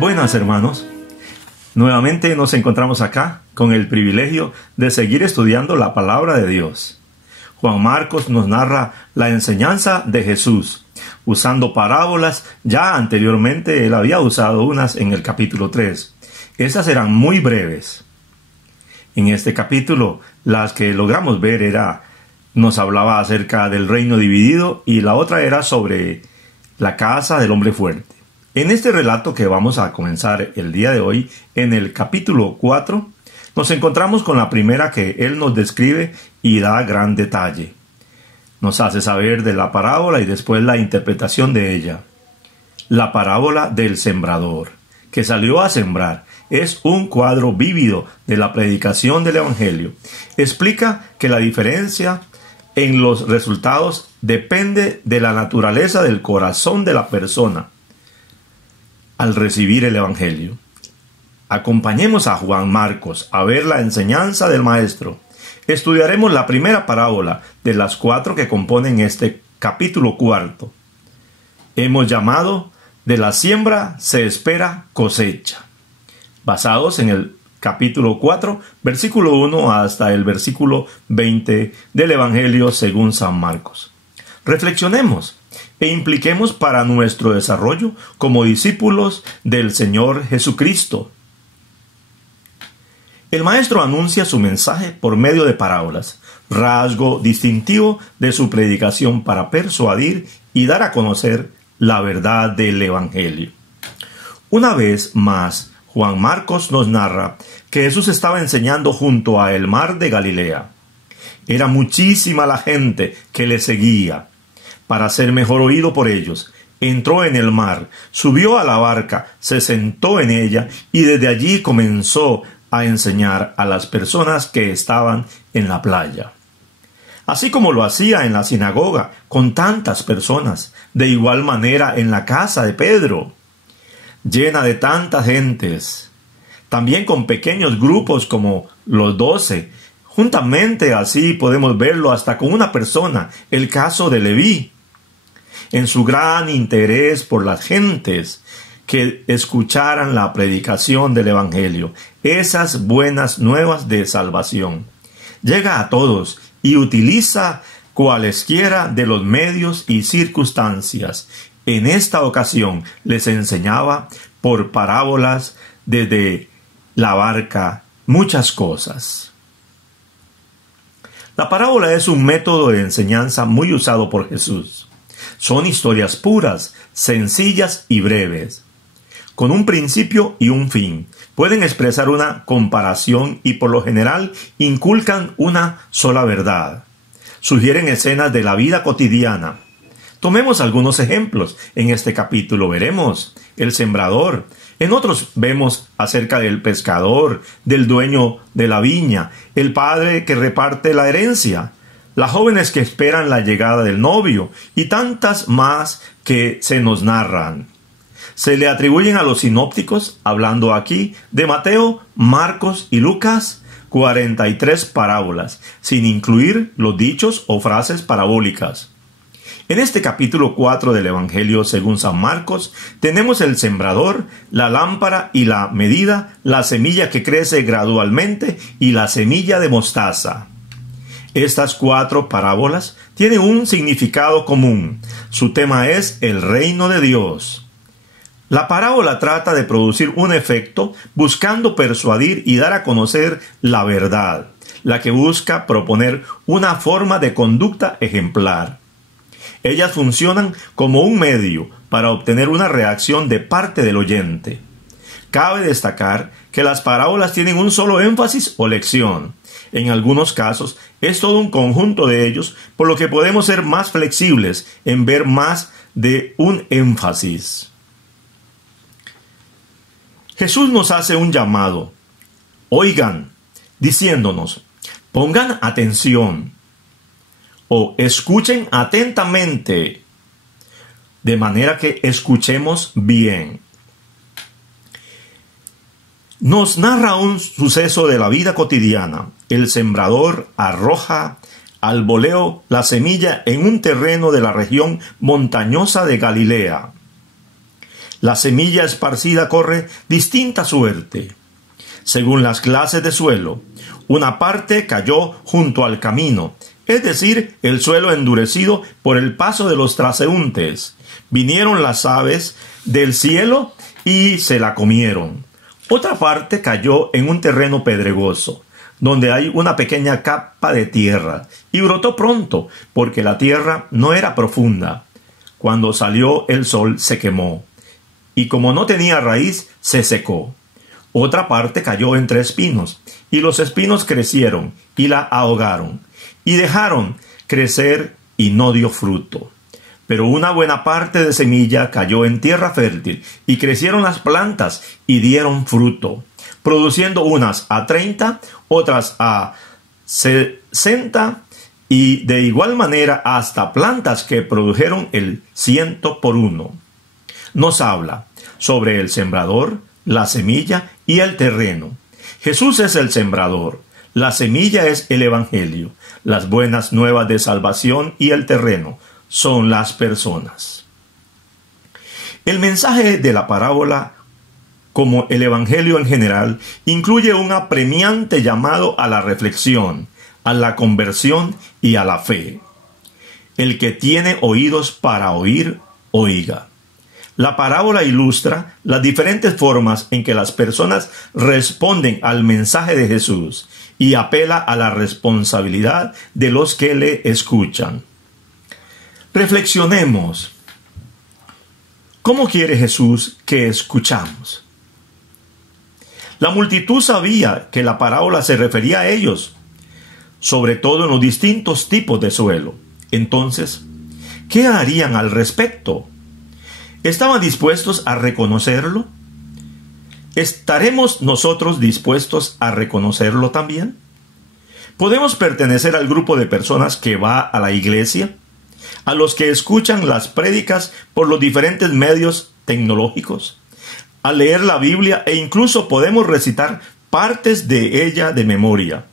Buenas, hermanos. Nuevamente nos encontramos acá con el privilegio de seguir estudiando la palabra de Dios. Juan Marcos nos narra la enseñanza de Jesús usando parábolas. Ya anteriormente él había usado unas en el capítulo 3. Esas eran muy breves. En este capítulo las que logramos ver nos hablaba acerca del reino dividido y la otra era sobre la casa del hombre fuerte. En este relato que vamos a comenzar el día de hoy, en el capítulo 4, nos encontramos con la primera que él nos describe y da gran detalle. Nos hace saber de la parábola y después la interpretación de ella. La parábola del sembrador, que salió a sembrar, es un cuadro vívido de la predicación del Evangelio. Explica que la diferencia en los resultados depende de la naturaleza del corazón de la persona al recibir el Evangelio. Acompañemos a Juan Marcos a ver la enseñanza del Maestro. Estudiaremos la primera parábola de las 4 que componen este capítulo 4. Hemos llamado "De la siembra se espera cosecha", basados en el capítulo 4, versículo 1 hasta el versículo 20 del Evangelio según San Marcos. Reflexionemos e impliquemos para nuestro desarrollo como discípulos del Señor Jesucristo. El Maestro anuncia su mensaje por medio de parábolas, rasgo distintivo de su predicación para persuadir y dar a conocer la verdad del Evangelio. Una vez más, Juan Marcos nos narra que Jesús estaba enseñando junto a el mar de Galilea. Era muchísima la gente que le seguía. Para ser mejor oído por ellos, entró en el mar, subió a la barca, se sentó en ella y desde allí comenzó a enseñar a las personas que estaban en la playa. Así como lo hacía en la sinagoga con tantas personas, de igual manera en la casa de Pedro, llena de tantas gentes, también con pequeños grupos como los 12, juntamente así podemos verlo hasta con una persona, el caso de Leví. En su gran interés por las gentes que escucharan la predicación del Evangelio, esas buenas nuevas de salvación. Llega a todos y utiliza cualesquiera de los medios y circunstancias. En esta ocasión les enseñaba por parábolas desde la barca muchas cosas. La parábola es un método de enseñanza muy usado por Jesús. Son historias puras, sencillas y breves, con un principio y un fin. Pueden expresar una comparación y por lo general inculcan una sola verdad. Sugieren escenas de la vida cotidiana. Tomemos algunos ejemplos. En este capítulo veremos el sembrador. En otros vemos acerca del pescador, del dueño de la viña, el padre que reparte la herencia, las jóvenes que esperan la llegada del novio y tantas más que se nos narran. Se le atribuyen a los sinópticos, hablando aquí de Mateo, Marcos y Lucas, 43 parábolas, sin incluir los dichos o frases parabólicas. En este capítulo 4 del Evangelio según San Marcos, tenemos el sembrador, la lámpara y la medida, la semilla que crece gradualmente y la semilla de mostaza. Estas 4 parábolas tienen un significado común. Su tema es el reino de Dios. La parábola trata de producir un efecto buscando persuadir y dar a conocer la verdad, la que busca proponer una forma de conducta ejemplar. Ellas funcionan como un medio para obtener una reacción de parte del oyente. Cabe destacar que las parábolas tienen un solo énfasis o lección. En algunos casos es todo un conjunto de ellos, por lo que podemos ser más flexibles en ver más de un énfasis. Jesús nos hace un llamado. Oigan, diciéndonos, pongan atención o escuchen atentamente, de manera que escuchemos bien. Nos narra un suceso de la vida cotidiana. El sembrador arroja al voleo la semilla en un terreno de la región montañosa de Galilea. La semilla esparcida corre distinta suerte, según las clases de suelo. Una parte cayó junto al camino, es decir, el suelo endurecido por el paso de los transeúntes. Vinieron las aves del cielo y se la comieron. Otra parte cayó en un terreno pedregoso, donde hay una pequeña capa de tierra, y brotó pronto, porque la tierra no era profunda. Cuando salió el sol se quemó, y como no tenía raíz, se secó. Otra parte cayó entre espinos, y los espinos crecieron, y la ahogaron, y dejaron crecer, y no dio fruto. Pero una buena parte de semilla cayó en tierra fértil, y crecieron las plantas, y dieron fruto, produciendo unas a 30, otras a 60, y de igual manera hasta plantas que produjeron el 100 por 1. Nos habla sobre el sembrador, la semilla y el terreno. Jesús es el sembrador, la semilla es el evangelio, las buenas nuevas de salvación y el terreno son las personas. El mensaje de la parábola, como el evangelio en general, incluye un apremiante llamado a la reflexión, a la conversión y a la fe. El que tiene oídos para oír, oiga. La parábola ilustra las diferentes formas en que las personas responden al mensaje de Jesús y apela a la responsabilidad de los que le escuchan. Reflexionemos. ¿Cómo quiere Jesús que escuchamos? La multitud sabía que la parábola se refería a ellos, sobre todo en los distintos tipos de suelo. Entonces, ¿qué harían al respecto? ¿Estaban dispuestos a reconocerlo? ¿Estaremos nosotros dispuestos a reconocerlo también? ¿Podemos pertenecer al grupo de personas que va a la iglesia? ¿A los que escuchan las prédicas por los diferentes medios tecnológicos? ¿A leer la Biblia e incluso podemos recitar partes de ella de memoria?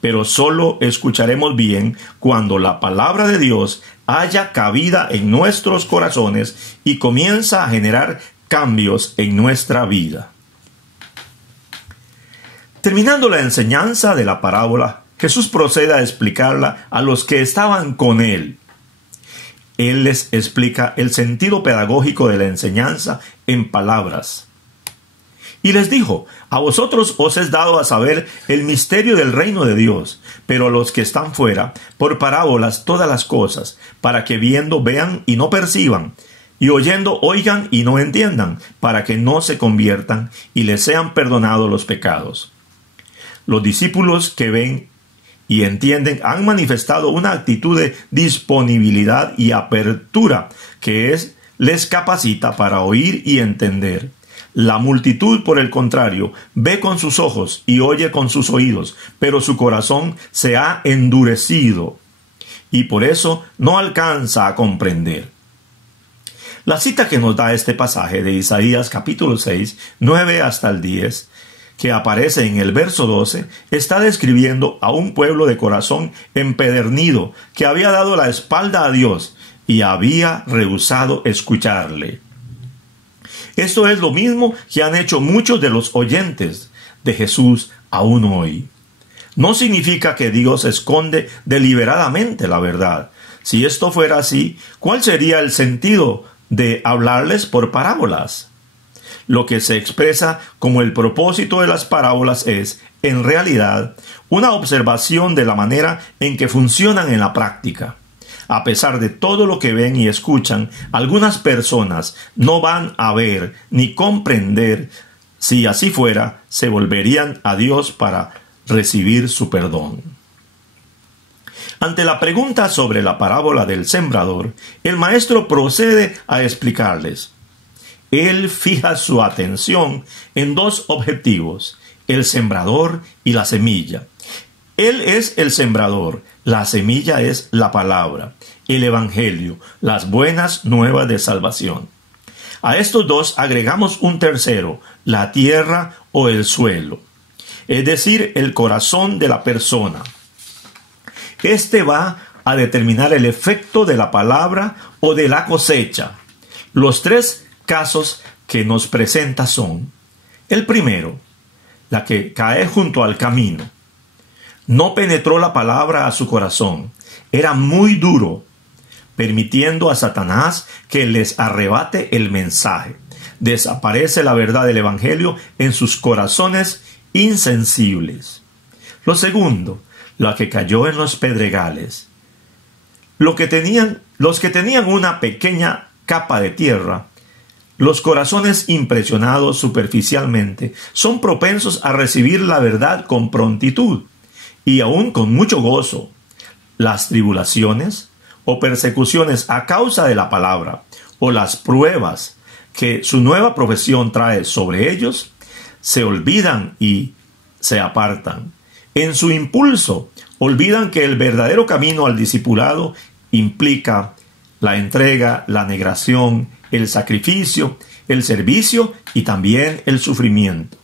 Pero solo escucharemos bien cuando la palabra de Dios haya cabida en nuestros corazones y comienza a generar cambios en nuestra vida. Terminando la enseñanza de la parábola, Jesús procede a explicarla a los que estaban con él. Él les explica el sentido pedagógico de la enseñanza en palabras. Y les dijo: a vosotros os es dado a saber el misterio del reino de Dios, pero a los que están fuera, por parábolas todas las cosas, para que viendo vean y no perciban, y oyendo oigan y no entiendan, para que no se conviertan y les sean perdonados los pecados. Los discípulos que ven y entienden han manifestado una actitud de disponibilidad y apertura que les capacita para oír y entender. La multitud, por el contrario, ve con sus ojos y oye con sus oídos, pero su corazón se ha endurecido y por eso no alcanza a comprender. La cita que nos da este pasaje de Isaías capítulo 6, 9 hasta el 10, que aparece en el verso 12, está describiendo a un pueblo de corazón empedernido que había dado la espalda a Dios y había rehusado escucharle. Esto es lo mismo que han hecho muchos de los oyentes de Jesús aún hoy. No significa que Dios esconde deliberadamente la verdad. Si esto fuera así, ¿cuál sería el sentido de hablarles por parábolas? Lo que se expresa como el propósito de las parábolas es, en realidad, una observación de la manera en que funcionan en la práctica. A pesar de todo lo que ven y escuchan, algunas personas no van a ver ni comprender. Si así fuera, se volverían a Dios para recibir su perdón. Ante la pregunta sobre la parábola del sembrador, el maestro procede a explicarles. Él fija su atención en dos objetivos, el sembrador y la semilla. Él es el sembrador, la semilla es la palabra, el evangelio, las buenas nuevas de salvación. A estos dos agregamos un tercero, la tierra o el suelo, es decir, el corazón de la persona. Este va a determinar el efecto de la palabra o de la cosecha. Los tres casos que nos presenta son: el primero, la que cae junto al camino. No penetró la palabra a su corazón, era muy duro, permitiendo a Satanás que les arrebate el mensaje. Desaparece la verdad del Evangelio en sus corazones insensibles. Lo segundo, la que cayó en los pedregales. Los que tenían una pequeña capa de tierra, los corazones impresionados superficialmente, son propensos a recibir la verdad con prontitud y aún con mucho gozo. Las tribulaciones o persecuciones a causa de la palabra, o las pruebas que su nueva profesión trae sobre ellos, se olvidan y se apartan. En su impulso, olvidan que el verdadero camino al discipulado implica la entrega, la negación, el sacrificio, el servicio y también el sufrimiento.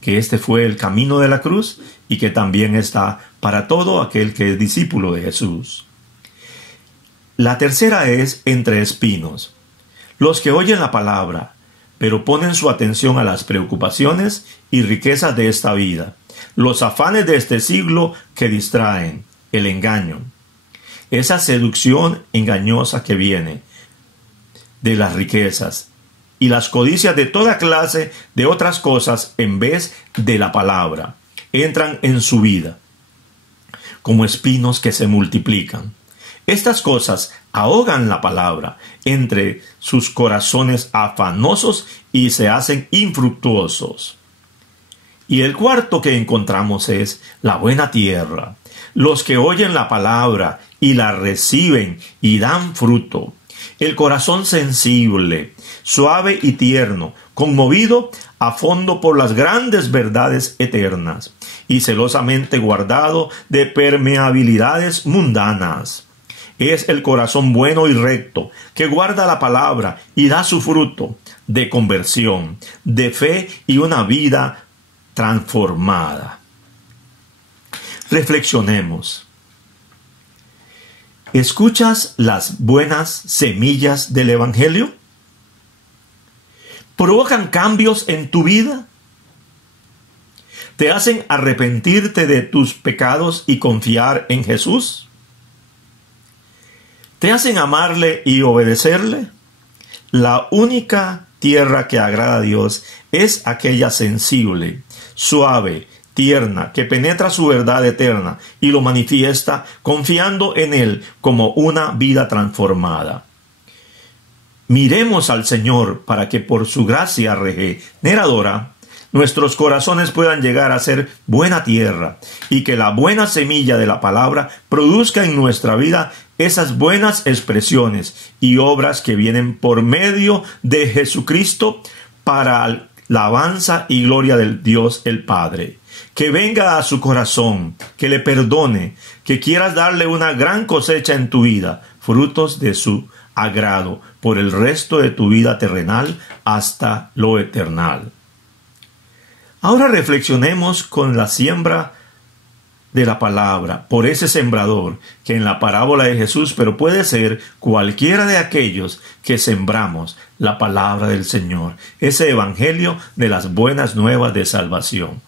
Que este fue el camino de la cruz y que también está para todo aquel que es discípulo de Jesús. La tercera es entre espinos. Los que oyen la palabra, pero ponen su atención a las preocupaciones y riquezas de esta vida, los afanes de este siglo que distraen, el engaño, esa seducción engañosa que viene de las riquezas y las codicias de toda clase de otras cosas en vez de la palabra, entran en su vida como espinos que se multiplican. Estas cosas ahogan la palabra entre sus corazones afanosos y se hacen infructuosos. Y el cuarto que encontramos es la buena tierra, los que oyen la palabra y la reciben y dan fruto. El corazón sensible, suave y tierno, conmovido a fondo por las grandes verdades eternas y celosamente guardado de permeabilidades mundanas. Es el corazón bueno y recto, que guarda la palabra y da su fruto de conversión, de fe y una vida transformada. Reflexionemos. ¿Escuchas las buenas semillas del Evangelio? ¿Provocan cambios en tu vida? ¿Te hacen arrepentirte de tus pecados y confiar en Jesús? ¿Te hacen amarle y obedecerle? La única tierra que agrada a Dios es aquella sensible, suave, tierna, que penetra su verdad eterna y lo manifiesta confiando en Él como una vida transformada. Miremos al Señor para que por su gracia regeneradora nuestros corazones puedan llegar a ser buena tierra y que la buena semilla de la palabra produzca en nuestra vida esas buenas expresiones y obras que vienen por medio de Jesucristo para la alabanza y gloria del Dios el Padre. Que venga a su corazón, que le perdone, que quieras darle una gran cosecha en tu vida, frutos de su agrado por el resto de tu vida terrenal hasta lo eternal. Ahora reflexionemos con la siembra de la palabra por ese sembrador que en la parábola de Jesús, pero puede ser cualquiera de aquellos que sembramos la palabra del Señor, ese evangelio de las buenas nuevas de salvación.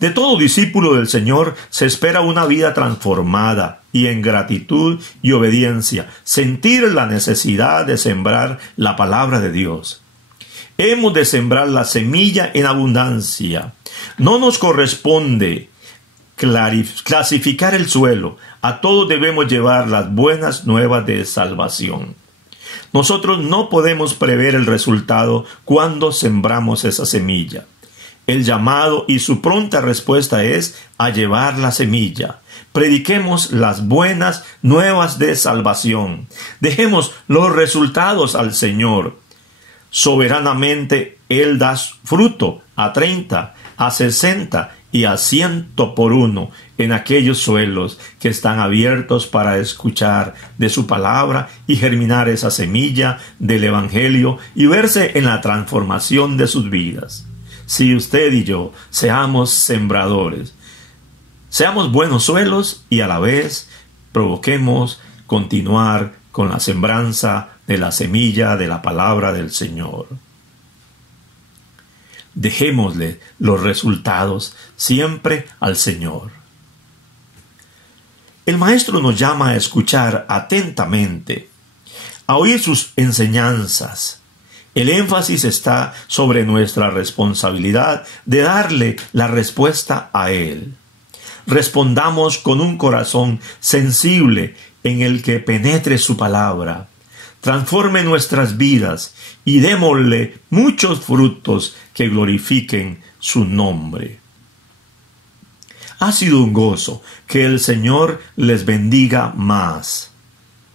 De todo discípulo del Señor se espera una vida transformada y en gratitud y obediencia, sentir la necesidad de sembrar la palabra de Dios. Hemos de sembrar la semilla en abundancia. No nos corresponde clasificar el suelo. A todos debemos llevar las buenas nuevas de salvación. Nosotros no podemos prever el resultado cuando sembramos esa semilla. El llamado y su pronta respuesta es a llevar la semilla. Prediquemos las buenas nuevas de salvación. Dejemos los resultados al Señor. Soberanamente Él da fruto a 30, a 60 y a 100 por uno en aquellos suelos que están abiertos para escuchar de su palabra y germinar esa semilla del Evangelio y verse en la transformación de sus vidas. Si usted y yo seamos sembradores, seamos buenos suelos y a la vez provoquemos continuar con la sembranza de la semilla de la palabra del Señor. Dejémosle los resultados siempre al Señor. El Maestro nos llama a escuchar atentamente, a oír sus enseñanzas. El énfasis está sobre nuestra responsabilidad de darle la respuesta a Él. Respondamos con un corazón sensible en el que penetre su palabra, transforme nuestras vidas y démosle muchos frutos que glorifiquen su nombre. Ha sido un gozo. Que el Señor les bendiga más.